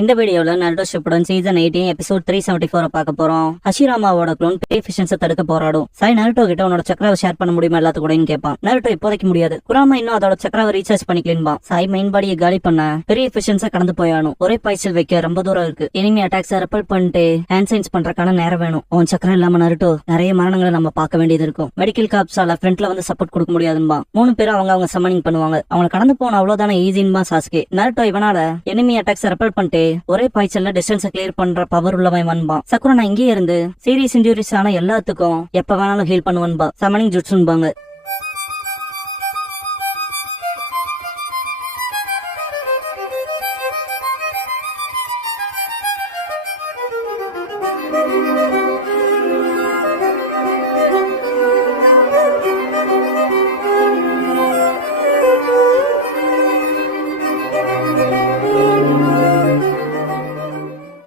இந்த வீடியோல Naruto Shippuden season 18 episode 374 பார்க்க போறோம். ஹஷிராமாவோட க்ளோன் பெரிய எஃபிஷியன்ஸை தடுக்க போராடும். சாய் நருட்டோ கிட்ட உன்னோட சக்கராவை ஷேர் பண்ண முடியுமா எல்லாத்து கூடன்னு கேட்பான். நருட்டோ இப்போதைக்கு முடியாது. குராமா இன்னும் அதோட சக்கராவை ரீசார்ஜ் பண்ணிக்கலன்பா. சாய் மெயின் பாடியை காலி பண்ண பெரிய எஃபிஷியன்ஸை கடந்து போயானும். ஒரே பாய்ச்சல் வைக்க ரொம்ப தூரம் இருக்கு. எனிமி அட்டாக்ஸ் ரெப்பல் பண்ணிட்டு ஹேண்ட் சைன்ஸ் பண்றதுக்கான நேரம் வேணும். உன் சக்கரம் இல்லாம நருட்டோ நிறைய மரணங்களை நம்ம பார்க்க வேண்டியது இருக்கும். மெடிக்கல் காப்ஸால ஃப்ரண்ட்ல வந்து சப்போர்ட் கொடுக்க முடியாதுன்பா. 3 பேரும் அவங்க சம்மனிங் பண்ணுவாங்க. அவங்க கடந்து போன அவ்வளவுதானே ஈஸின்பா சாஸ்கே. நருட்டோ இவனால எனிமி அட்டாக்ஸ் ரெப்பல் பண்ணிட்டு ஒரே பாய்ச்சல்ல டிஸ்டன்ஸ் கிளியர் பண்ற பவர் உள்ளவன் வன்பா. சக்குரா நான் இங்கே இருந்து சீரியஸ் இன்ஜுரிஸ் ஆன எல்லாத்துக்கும் எப்ப வேணாலும் ஹீல் பண்ணுவன்பா. சமனிங் ஜுட்ஸுன்பாங்க.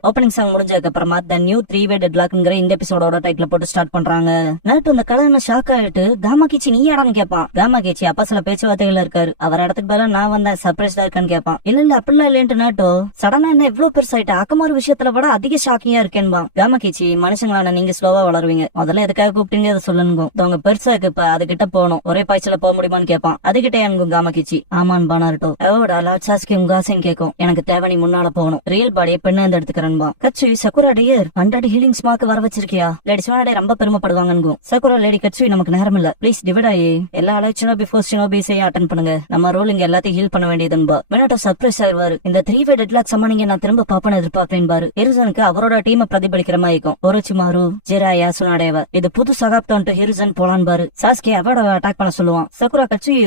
ஓப்பனிங் சாங் முடிஞ்சதுக்கு அப்புறமா த நியூ 3-வே டெட்லாக்ங்கிற இந்த எபிசோடோட டைட்டில் போட்டு ஸ்டார்ட் பண்றாங்க. நருட்டோ இந்த கலர்ன ஷாக் ஆயிட்டு காமா கிச்சி நீ யாடான்னு கேட்பான். காமா கிச்சி அப்பா சில பேச்சுவார்த்தைகள் இருக்காரு. அவர் இடத்துக்கு பதிலா நான் வந்தேன் சர்ப்ரைஸ்டா இருக்கான்னு கேட்பான். இல்ல அப்படிலாம் இல்லன்ட்டு நருட்டோ சடனா என்ன இவ்வளவு பெருசாயிட்டு அக்கமாறு விஷயத்துல விட அதிக ஷாக்கிங்கா இருக்கேன்பா. காமா கிச்சி மனுஷங்களான நீங்க ஸ்லோவா வளருவீங்க. முதல்ல எதுக்காக கூப்பிட்டீங்க அதை சொல்லணுங்க. அவங்க பெருசா இருக்கு இப்ப அதுகிட்ட போகணும். ஒரே பாய்ச்சல போக முடியுமான்னு கேட்பான். அதுகிட்ட எனக்கு காமா கிச்சி ஆமான்பா. நருட்டோ எவோட லாட்சாஸ்க்கு உங்க ஆசைன்னு கேட்கும். எனக்கு தேவை நீ முன்னால போகணும். ரியல் பாடியை பெண்ணு வந்து எடுத்துக்கிறேன். கட்சி சக்குரா டியர் 100 ஹீலிங் ஸ்மார்க் வர வச்சிருக்கியா? லேடி சிவானே ரொம்ப பெருமைப்படுவாங்க. சக்குரா லேடி கட்சி நமக்கு நேரம் இல்ல. ப்ளீஸ் டிவைட் ஆகி எல்லா அலைச்சினோபி ஃபோர் சினோபிஸையும் அட்டென்ட் பண்ணுங்க. நம்ம ரோல் இங்க எல்லாத்தையும் ஹீல் பண்ண வேண்டியதுன்பா. Minato surprise ஆயிடுவாரு. இந்த 3-வே டெட்லாக் சமானிங்க நான் திரும்ப பாப்பேன்னு எதிர்பார்க்கிறேன் பாரு. ஹிருசனுக்கு அவரோட டீமை பிரதிபலிக்கிற மாதிரி இருக்கும். ஒரோச்சிமாரு ஜெராயா சுனாடேவ இது புது சகாப்தம் ஹிருசன் போலான் பாரு. சாஸ்கே அவரோட அட்டாக் பண்ண சொல்லுவான். சக்குரா கட்சி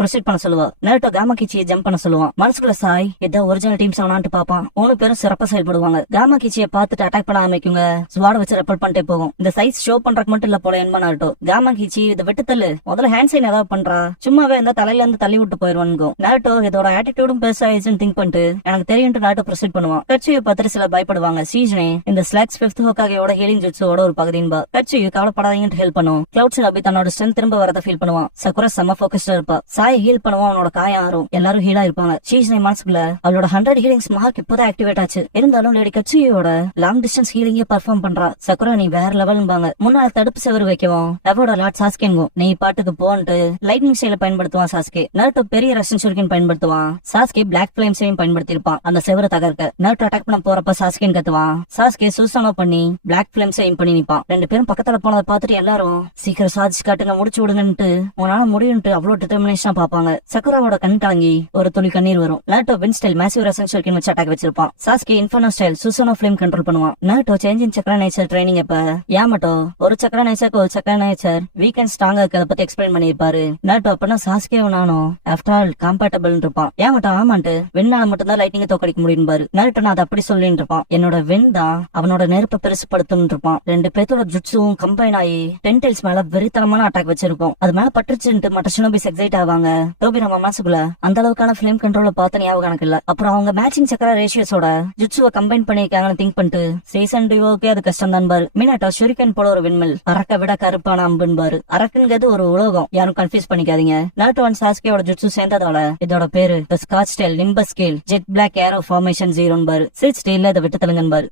ப்ரொசீட் பண்ண சொல்லுவா. நருட்டோ காமா கிச்சியை ஜம்ப் பண்ண சொல்லுவான். மனசுக்குள்ள சாய் இதான் ஒரிஜினல் டீம்ஸ் ஆனான்ட்டு பாப்பான். 3 பேரும் சிறப்பா செயல்படுவாங்க. காமா கிச்சியை பார்த்துட்டு அட்டாக் பண்ண ஆரம்பிக்குங்க. ஸ்வாட வச்சு ரெப்பல் பண்ணிட்டே போகும். இந்த சைஸ் ஷோ பண்றதுக்கு மட்டும் இல்ல போல என்பா நருட்டோ. காமா கிச்சி இதை விட்டு தள்ளு. முதல்ல ஹேண்ட் சைன் ஏதாவது பண்றா. சும்மாவே இந்த தலையில இருந்து தள்ளி விட்டு போயிருவானுங்க. நருட்டோ இதோட ஆட்டிடியூடும் பெருசாயிடுச்சுன்னு திங்க் பண்ணிட்டு எனக்கு தெரியும் நருட்டோ ப்ரொசீட் பண்ணுவான். கட்சியை பார்த்துட்டு சில பயப்படுவாங்க. சீஜனே இந்த ஸ்லாக்ஸ் 5th ஹோக்காகோட ஹீலிங் ஜுட்ஸோட ஒரு பகுதின்பா. கட்சி கவலைப்படாதீங்கன்னு ஹெல்ப் பண்ணுவோம். கிளவுட்ஸ் அபி தன்னோட ஸ்ட்ரென்த் திரும்ப வரத ஃபீல் பண்ணுவான். சக்குரா செம்ம ஃபோக்கஸ்டா இருப்பா. சாய் ஹீல் பண்ணுவான். அவனோட காயம் ஆறும். எல்லாரும் ஹீலா இருப்பாங்க. சீஜனே மனசுக்குள்ள அவளோட 100 ஹீலிங்ஸ் மார்க் இப்போதான் ஆக்டிவேட் ஆச்சு. இருந்தாலும் லேடி கட்சியோட லாங் டிஸ்டன்ஸ் ஹீலிங்கே பர்ஃபார்ம் பண்றா. சக்குரா நீ வேற லெவல்பாங்க. முன்னால தடுப்பு செவரு வைக்கவும் அவரோட லாட் சாஸ்கேங்கும் நீ பாட்டுக்கு போன்ட்டு லைட்னிங் ஸ்டைல பயன்படுத்துவான் சாஸ்கே. நருட்டோ பெரிய ரஷன் ஷூரிகன் பயன்படுத்துவான். சாஸ்கே பிளாக் ஃபிளேம்ஸையும் பயன்படுத்தி இருப்பான் அந்த செவரை தகர்க்க. நருட்டோ அட்டாக் பண்ண போறப்ப சாஸ்கேன்னு கத்துவான். சாஸ்கே சூசனோ பண்ணி பிளாக் ஃபிளேம்ஸை எய்ம் பண்ணி நிப்பான். 2 பேரும் பக்கத்துல போனதை பார்த்துட்டு எல்லாரும் சீக்கிரம் சாதிச்சு காட்டுங்க முடிச்சு விடுங்கன்ட்டு உன்னால முடியும்ட்டு அவ்வளவு டிட்டர்மினேஷனா பாப்பாங்க. சக்குராவோட கண் கலங்கி ஒரு துளி கண்ணீர் வரும். நருட்டோ வின் ஸ்டைல் மேசிவ் ரஷன் ஷூரிகன் வச்சு அட்டாக் வச்சிருப்பான். Sasuke inferno style Susanoo flame control பண்ணுவான். Naruto change in chakra nature training அப்ப யாமட்டோ ஒரு சக்கரா நேச்சருக்கு ஒரு சக்கரா நேச்சர் வீக்கெண்ட் ஸ்ட்ராங்கா இருக்கிறத பத்தி எக்ஸ்பிளைன் பண்ணிருப்பாரு. நருட்டோ அப்பனா சாஸ்கே நானும் ஆஃப்டர் ஆல் காம்பேட்டபிள் இருப்பான். யாமட்டோ ஆமான்ட்டு வெண்ணால மட்டும் தான் லைட்டிங்க தோக்கடிக்க முடியும் பாரு. நருட்டோ நான் அதை அப்படி சொல்லிட்டு இருப்பான். என்னோட வெண் தான் அவனோட நெருப்பை பெருசுப்படுத்தும் இருப்பான். 2 பேர்த்தோட ஜுட்ஸும் கம்பைன் ஆகி டென்டைல்ஸ் மேல வெறித்தனமான அட்டாக் வச்சிருக்கும். அது மேல பட்டுச்சுட்டு மற்ற ஷினோபிஸ் எக்ஸைட் ஆவாங்க. டோபி நம்ம மனசுக்குள்ள அந்த அளவுக்கான ஃபிளேம் கண்ட்ரோல பார்த்த ஞாபகம் கணக்கு இல்ல. அப்புறம் அவங்க மேட்சிங் சக்கரா ரேஷியோஸோட ஜுட்ஸுவை கம்பைன் பண்ணிருக்காங்கன்னு திங்க் பண்ணிட்டு சீசன் டிவோக்கே அது கஷ்டம் தான் பாரு. மினாட்டோ ஷூரிகன் போல ஒரு விண்மில் அரக்க விட கருப்பான அம்புன்னு பாரு. அரக்குங்கிறது ஒரு உலோகம். யாரும் கன்ஃபியூஸ் பண்ணிக்காதீங்க. நருட்டோ அண்ட் சாஸ்கேயோட ஜுட்ஸு சேர்ந்ததால இதோட பேரு the scotch tail nimbus scale jet black arrow formation 0 பாரு. சில்க் ஸ்டீல்ல இதை விட்டு தலுங்கன் பாரு.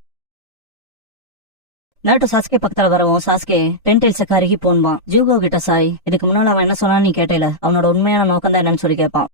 நருட்டோ சாஸ்கே பக்கத்துல வரவும் சாஸ்கே டென்டைல்ஸ கருகி போன்பான். ஜூகோ கிட்ட சாய் இதுக்கு முன்னால அவன் என்ன சொன்னான்னு நீ கேட்டேல அவனோட உண்மையான நோக்கம் தான் என்னன்னு சொல்லி கேட்பான்.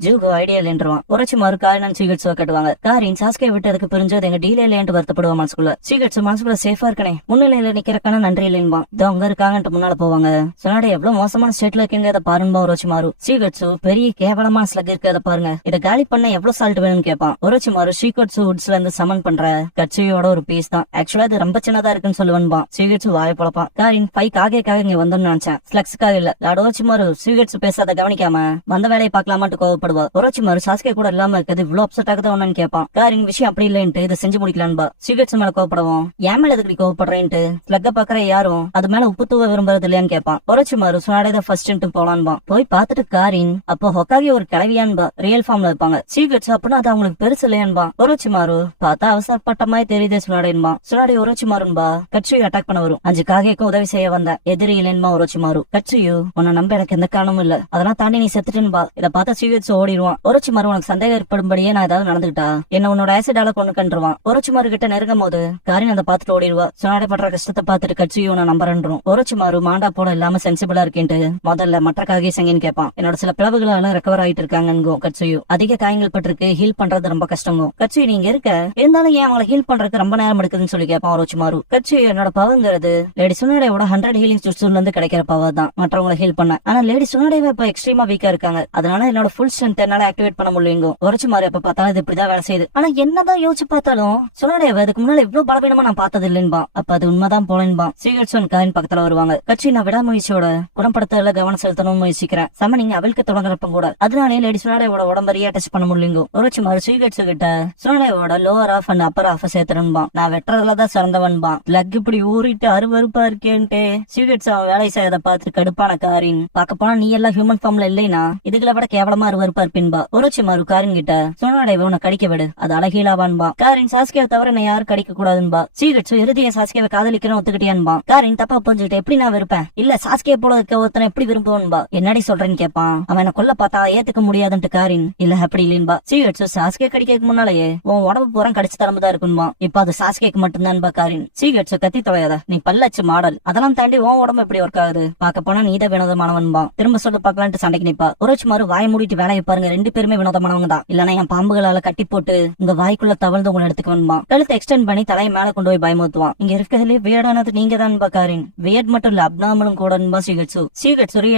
ஜூகோ ஐடியா இல்லைன்றான். ஒரோச்சிமாரு காரின் சீகட்ஸோ கட்டுவாங்க. காரின் சாஸ்கே விட்டதுக்கு புரிஞ்சது எங்க டீல இல்லையன்ட்டு வருத்தப்படுவான் மனசுக்குள்ள. சீகட்ஸ் மனசுக்குள்ள சேஃபா இருக்கனே முன்னிலையில நிக்கிறக்கான நன்றி இல்லைன்பான். இதோ அங்க இருக்காங்கன்ட்டு முன்னால போவாங்க. சொன்னாடே எவ்வளவு மோசமான ஸ்டேட்ல இருக்கீங்க அதை பாருன்பா ஒரோச்சிமாரு. சீகட்ஸு பெரிய கேவலமான ஸ்லக் இருக்கு அதை பாருங்க. இதை காலி பண்ண எவ்வளவு சால்ட் வேணும்னு கேட்பான். ஒரோச்சிமாரு சீகட்ஸு உட்ஸ்ல இருந்து சமன் பண்ற கட்சியோட ஒரு பீஸ் தான். ஆக்சுவலா இது ரொம்ப சின்னதா இருக்குன்னு சொல்லுவான். சீகட்ஸு வாய பொழப்பான். காரின் 5 காகேக்காக இங்க வந்தோம்னு நினைச்சேன். ஸ்லக்ஸுக்காக இல்ல. ஒரோச்சிமாரு சீகட்ஸ் பேசாத கவனிக்காம வந்த வேலையை பாக்கலாமான்னு கோவப்படுவா. ஒரோச்சிமாரு சாஸ்கே கூட இல்லாம இருக்கிறது இவ்வளவு அப்செட் ஆகுதான் கேட்பான். காரின் விஷயம் அப்படி இல்லைன்ட்டு இதை செஞ்சு முடிக்கலான்பா. சிகரெட்ஸ் மேல கோவப்படுவோம். ஏன் மேல எதுக்கு கோவப்படுறேன்ட்டு ஸ்லக்க பாக்குற யாரும் அது மேல உப்பு தூவ விரும்புறது இல்லையான்னு கேட்பான். ஒரோச்சிமாரு சுனாடே ஃபர்ஸ்ட் போலான்பா. போய் பார்த்துட்டு காரின் அப்போ ஹொக்காகி ஒரு கிளவியான்பா ரியல் ஃபார்ம்ல இருப்பாங்க. சீகரெட்ஸ் அப்படின்னா அது அவங்களுக்கு பெருசு இல்லையான்பா. ஒரோச்சிமாரு பார்த்தா அவசரப்பட்ட மாதிரி தெரியுதே சுனாடேன்பா. சுனாடே ஒரோச்சிமாருன்பா கட்சியை அட்டாக் பண்ண வரும். 5 காகேக்கும் உதவி செய்ய வந்த எதிரி இல்லைன்பா ஒரோச்சிமாரு. கட்சியு உன்னை நம்ப எனக்கு எந்த காரணமும் இல்ல அதெல்லாம் தாண்டி நீ செத்துட்டுன்பா. இதை பார்த்தா சீகரெட்ஸ் ஓடிடுவான். ஒரோச்சிமாரு உனக்கு சந்தேகம் ஏற்படும்படியே நான் ஏதாவது நடந்துட்டா என்ன உன்னோட ஆசிடால கொண்டு கண்டுருவான். ஒரோச்சிமாரு கிட்ட நெருங்கும் போது காரின் அதை பார்த்துட்டு ஓடிடுவா. சுனாடே பண்ற கஷ்டத்தை பார்த்துட்டு கட்சியும் நான் நம்பறன்றோம். ஒரோச்சிமாரு மாண்டா போல இல்லாம சென்சிபிளா இருக்கேன்ட்டு முதல்ல மற்ற காகேசங்கன்னு கேட்பான். என்னோட சில பிளவுகளால ரெக்கவர் ஆயிட்டு இருக்காங்க கட்சியு. அதிக காயங்கள் பட்டிருக்கு, ஹீல் பண்றது ரொம்ப கஷ்டங்க. கட்சி நீங்க இருக்க இருந்தாலும் ஏன் அவங்களை ஹீல் பண்றதுக்கு ரொம்ப நேரம் எடுக்குதுன்னு சொல்லி கேட்பான் ஒரோச்சிமாரு. கட்சி என்னோட பவங்கிறது லேடி சுனாடேவோட 100 ஹீலிங் ஜுட்சுல இருந்து கிடைக்கிற பவர் தான் மற்றவங்களை ஹீல் பண்ண. ஆனா லேடி சுனாடேவே இப்ப எக்ஸ்ட்ரீமா வீக்கா இருக்காங்க. அதனால என்னோட ஃபுல் ஸ்ட்ரென்த் என்னால ஆக்டிவேட் பண்ண முடியுங்க. ஒரோச்சிமாரு எப்ப பார்த்தாலும் இது இப்படிதான் வேலை செய்யுது. ஆனா என்னதான் யோசிச்சு பார்த்தாலும் சுனாடேவை அதுக்கு முன்னால இவ்வளவு பலவீனமா நான் பார்த்தது இல்லைன்பா. அப்ப அது உண்மைதான் போலேன்பா. சீகட்சன் காரின் பக்கத்துல வருவாங்க. கட்சி நான் விடாமுயற்சியோட குணப்படுத்தல கவனம் செலுத்தணும் முயற்சிக்கிறேன். சமனிங்க அவளுக்கு தொடங்குறப்ப கூட அதனாலே லேடி சுனாடேவோட உடம்பு டச் பண்ண முடியுங்க. ஒரோச்சிமாரு சீகட்சு கிட்ட சுனாடேவோட lower half and upper half சேர்த்துருன்பா. நான் வெட்டுறதுலதான் சிறந்தவன்பா. லக் இப்படி ஊறிட்டு அருவருப்பா இருக்கேன்ட்டு சீகட்ஸ் அவன் வேலை செய்யறத பார்த்துட்டு கடுப்பான காரின் பார்க்க போனா நீ எல்லாம் ஹியூமன் ஃபார்ம்ல இல்லைனா இதுகளை விட கேவலமா அருவருப்பா இருப்பின்பா. ஒரோச்சிமாரு காரின் கிட்ட சுனாடேவை உன்னை கடிக்க விடு, அது அழகீலாவான்பா. காரின் சாஸ்கியாவை தவிர நான் யாரும் கடிக்க கூடாதுன்பா. சீகட்சு இறுதிய சாஸ்கியாவை காதலிக்கிறேன் ஒத்துக்கிட்டியான்பா. காரின் தப்பா புரிஞ்சுக்கிட்டு எப்படி நான் விருப்பேன் இல்ல சாஸ்கியா போல இருக்க ஒருத்தனை எப்படி விரும்புவன்பா. என்னடி சொல்றேன்னு கேட்பான். அவன் என்ன கொல்ல பார்த்தா ஏத்துக்க முடியாதுன்ட்டு காரின் இல்ல அப்படி இல்லைன்பா. சீகட்சு சாஸ்கியா கடிக்க முன்னாலேயே உன் உடம்பு பூரா கடிச்சு தரம்புதான் இருக்குன்பா. இப்ப அது சாஸ்கியாக்கு மட்டும்தான்பா. காரின் சீகட்சு கத்தி தொலையாத, நீ பல்லச்சு மாடல், அதெல்லாம் தாண்டி உன் உடம்பு எப்படி ஒர்க் ஆகுது பார்க்க போனா நீதான் வினோதமானவன்பா. திரும்ப சொல்லு பாக்கலான்ட்டு சண்டைக்கு நிப்பா. ஒரோச்சிமாரு வாய் மூடிட்டு வேலையை பாருங்க, 2 பேருமே வினோதமானவங்க தான். இல்லன்னா என் பாம்புகளால கட்டி போட்டு உங்க வாய்க்குள்ள தவழ்ந்து உங்களை எடுத்துக்கணும்பா. கழுத்தை எக்ஸ்டெண்ட் பண்ணி தலையை மேல கொண்டு போய் பயமுத்துவான். இங்க இருக்கிறதுலே வியர்டானது நீங்க தான்பா காரின். வியர்ட் மட்டும் இல்ல அப்நார்மலும் கூடன்பா. சீகட்சு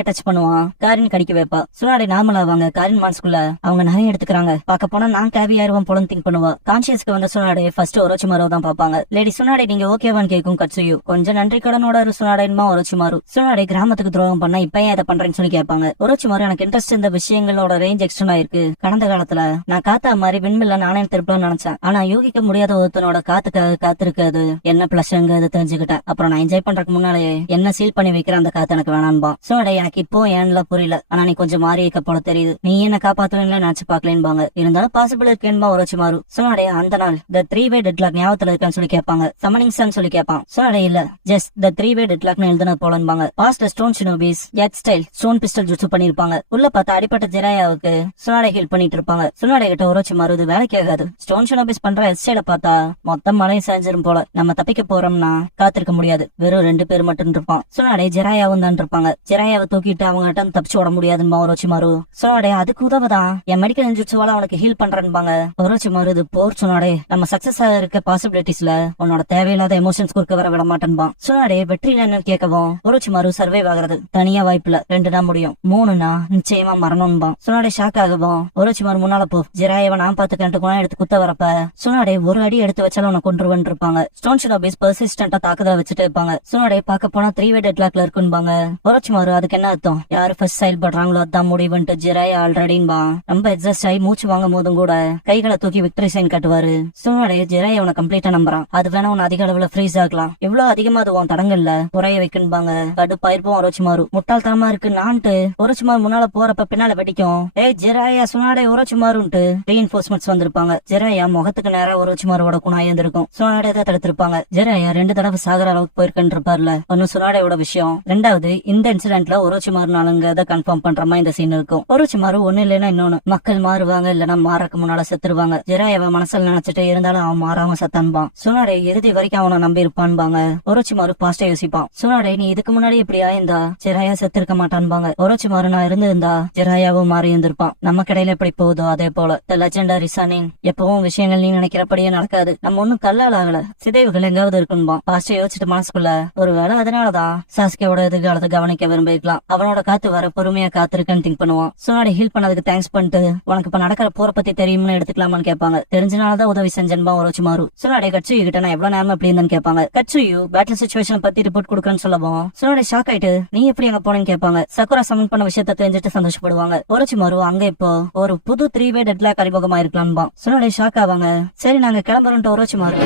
டச் பண்ணுவான். காரின் கடிக்க வைப்பா. சுனாடே நார்மல் ஆவாங்க. காரின் மனசுக்குள்ள அவங்க நிறைய எடுத்துக்கிறாங்க. பார்க்க போனா நான் கேவியாருவன் போல திங்க் பண்ணுவா. கான்சியஸ்க்கு வந்த சுனாடே ஃபர்ஸ்ட் ஒரோச்சிமாரு தான் பாப்பாங்க. லேடி சுனாடே நீங்க ஓகேவான்னு கேட்கும் கட்சுயு. கொஞ்சம் நன்றி கடனோட சுனாடேன்மா ஒரோச்சிமாரு. சுனாடே கிராமத்துக்கு துரோகம் பண்ணா இப்ப ஏன் இதை பண்றேன்னு சொல்லி கேட்பாங்க. ஒரோச்சிமாரு எனக்கு இன்ட்ரெஸ்ட் இந்த விஷயங்களோட ரேஞ்ச் எக்ஸ்டெண்ட் ஆயிருக்கு. கடந்த காலத்துல நான் காத்தா மாதிரி விண்மில்ல நானே திருப்பலாம்னு நினைச்சேன். ஆனா யூகிக்க முடியாத ஒருத்தனோட காத்துக்காக காத்திருக்காது என்ன பிளஸ்ங்கிறது தெரிஞ்சுக்கிட்டேன். அப்புறம் நான் என்ஜாய் பண்றதுக்கு முன்னாலே என்ன சீல் பண்ணி வைக்கிற அந்த காத்து எனக்கு வேணான்பா. சுனாடே எனக்கு இப்போ ஏன்ல புரியல, ஆனா நீ கொஞ்சம் மாறி இருக்க போல தெரியுது. நீ என்ன காப்பாத்துவேன்ல நினைச்சு பாக்கலேன்பாங்க. இருந்தாலும் பாசிபிள் இருக்கேன்பா ஒரோச்சிமாரு. சுனாடே அந்த நாள் த 3-way டெட்லாக் ஞாபகத்துல இருக்கான்னு சொல்லி கேட்பாங்க. சமனிங் சன் சொல்லி கேட்பான். சுனாடே இல்ல ஜஸ்ட் த 3-way டெட்லாக்னு எழுதுனது போலன்பாங்க. பாஸ்ட் ஸ்டோன் ஷினோபிஸ் எட் ஸ்டைல் ஸ்டோன் பிஸ்டல் ஜுட்சு பண்ணிருப்பாங்க. உள்ள பார்த்து அடிப்பட்ட ஜெராயாவுக்கு சுனாடே ஹீல் பண்ணிட்டு இருப்பாங்க. சுனாடே கிட்ட ஒரோச்சிமாரு இது வேலைக்கு ஆகாது. ஸ்டோன் ஷினோபிஸ் பண்ற எட் ஸ்டைல பார்த்தா மொத்தம் மழையும் செஞ்சிரும் போல. நம்ம தப்பிக்க போறோம்னா காத்திருக்க முடியாது. வெறும் 2 பேர் மட்டும் இருப்பான். சுனாடே ஜெராயாவும் தான் இருப்பாங்க. ஜெராயாவை தூக்கிட்டு அவங்க கிட்ட தப்பிச்சு விட முடியாதுன்னு ஒரோச்சிமாரு. சுனாடே அதுக்கு உதவுதான் என் மெடிக்கல் ஜுட்சுவால அவனுக்கு ஹீல் பண்றேன்பாங்க. ஒரோச்சிமாரு இது போர் சுனாடே, நம்ம சக்சஸ் இருக்க பாசிபிலிட்டிஸ்ல உன்னோட தேவையில்லாத எமோஷன்ஸ் குறுக்க வர விட மாட்டேன்பா. சுனாடே வெற்றி என்னன்னு கேட்கவும் ஒரோச்சிமாரு சர்வைவ் ஆகிறது தனியா வாய்ப்புல 2 தான் முடியும், 3னா நிச்சயமா மரணம்பா. சுனாடே ஷாக் ஆகவும் ஒரோச்சிமாரு முன்னால போ, ஜெராயாவை நான் பாத்துக்கிட்டு குணம் எடுத்து குத்த வரப்ப சுனாடே ஒரு அடி எடுத்து வச்சாலும் உனக்கு கொன்றுவன் இருப்பாங்க. ஸ்டோன் ஷினோபிஸ் பெர்சிஸ்டன்டா தாக்குதல் வச்சுட்டு இருப்பாங்க. சுனாடே பார்க்க போனா 3-way டெட்லாக்ல இருக்குன்பாங்க. ஒரோச்சிமாரு அதுக்கு என்ன அர்த்தம், யாரு ஃபர்ஸ்ட் செயல்படுறாங்களோ அதான் முடிவுன்ட்டு ஜெராயா ஆல்ரெடின்பா. ரொம்ப எக்ஸாஸ்ட் ஆகி மூச்சு வாங்கும் போதும் கூட கைகளை தூக்கி விக்டரி சைன் காட்டுவாரு. சுனாடே ஜெராயா உன கம்ப்ளீட்டா நம்புறான். அது வேணா உன அதிக அளவுல ஃப்ரீஸ் ஆகலாம், இவ்வளவு அதிகமா அது உன் தடங்கல்ல குறைய வைக்குன்பாங்க. கடுப்பாயிருப்போம் ஒரோச்சிமாரு. முட்டாள்தனமா இருக்கு நான்ட்டு ஒரோச்சிமாரு முன்னால போறப்ப பின்னால வெடிக்கும். ஏய் ஜெராயா சுனாடே ஒரோச்சிமாருன்ட்டு ரீஇன்ஃபோர்ஸ்மெண்ட்ஸ் வந்திருப்பாங்க. ஜெராயா முகத்துக்கு நேரா ஒரோச்சிமாரோட குணாய் இருந்திருக்கும். சுனாடே தான் தடுத்திருப்பாங்க. ஜெராயா 2 தடவை சாகர அளவுக்கு போயிருக்குன்னு இருப்பார்ல. ஒன்னு சுனாடேயோட விஷயம், 2வது இந்த இன்சிடென்ட்ல ஒரோச்சிமாருனாலுங்க கன்ஃபார்ம் பண்ற மாதிரி இந்த சீன் இருக்கும். ஒரோச்சிமாரு ஒண்ணு இல்லைன்னா இன்னொன்னு, மக்கள் மாறுவாங்க இல்லன்னா மாறக்கு முன்னால செத்துருவாங்க. ஜெராயாவை மனசுல நினைச்சிட்டு இருந்தாலும் அவன் மாறாம சத்தான்பான். சுனாடே இறுதி வரைக்கும் அவனை நம்பி இருப்பான்பாங்க. ஒரோச்சிமாரு பாஸ்டா யோசிப்பான். சுனாடே நீ இதுக்கு முன்னாடி இப்படி ஆயிருந்தா ஜெராயா செத்துருக்க மாட்டான்பாங்க. ஒரோச்சிமாரு நான் இருந்திருந்தா ஜெராயாவும் மாறி இருந்திருப்பான். நம்ம கடையில எப்படி போகுதோ அதே போல த லெஜெண்டரி சனின் எப்பவும் விஷயங்கள் நீ நினைக்கிறபடியே நடக்காது. நம்ம ஒண்ணும் கல்லால் ஆகல, சிதைவுகள் எங்காவது இருக்குன்பா. பாஸ்டா யோசிச்சுட்டு மனசுக்குள்ள ஒருவேளை அதனாலதான் சாஸ்கியோட எதிர்காலத்தை கவனிக்க விரும்பிக்கலாம், அவனோட காத்து வர பொறுமையா காத்திருக்குன்னு திங்க் பண்ணுவான். சுனாடே ஹீல் பண்ணதுக்கு தேங்க்ஸ் பண்ணிட்டு உனக்கு இப்ப நடக்கிற போற பத்தி தெரியும்னு எடுத்துக்கலாமான்னு கேட்பாங்க. தெரிஞ்சனாலதான் உதவி செஞ்சன்பா ஒரோச்சிமாரு. சுனாடே கட்சுயு கிட்ட நான் எவ்வளவு நேரம் எப்படி இருந்தேன்னு கேட்பாங்க. கட்சுயு பேட்டில் சிச்சுவேஷன் பத்தி ரிப்போர்ட் கொடுக்குறேன்னு சொல்லவும் சுனாடே ஷாக் ஆயிட்டு நீ எப்படி அங்க போனேன்னு கேட்பாங்க. சக்குரா சமன் பண்ண விஷயத்த தெரிஞ்சுட்டு சந்தோஷப்படுவாங்க. ஒரோச்சிமாரு அங்க இப்போ ஒரு புது 3-way டெட்லாக் அறிமுகமா இருக்கலாம்பா. சுனாடே ஷாக் ஆவாங்க. சரி நாங்க கிளம்புறோம் ஒரோச்சிமாரு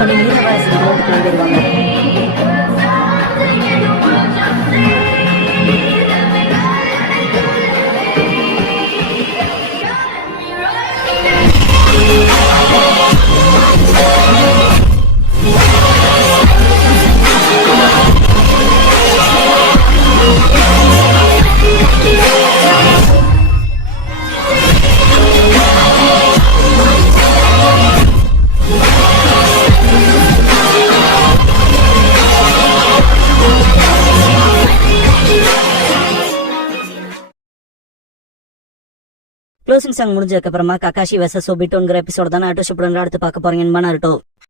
பண்ணி கிளம்பிடுவாங்க. க்ளோசிங் சாங் முடிஞ்சதுக்கு அப்புறமா ககாஷி வெர்சஸ் ஒபிட்டோங்கிற எபிசோட் தானே அடுத்து பார்க்க போறீங்கன்னு நருட்டோ.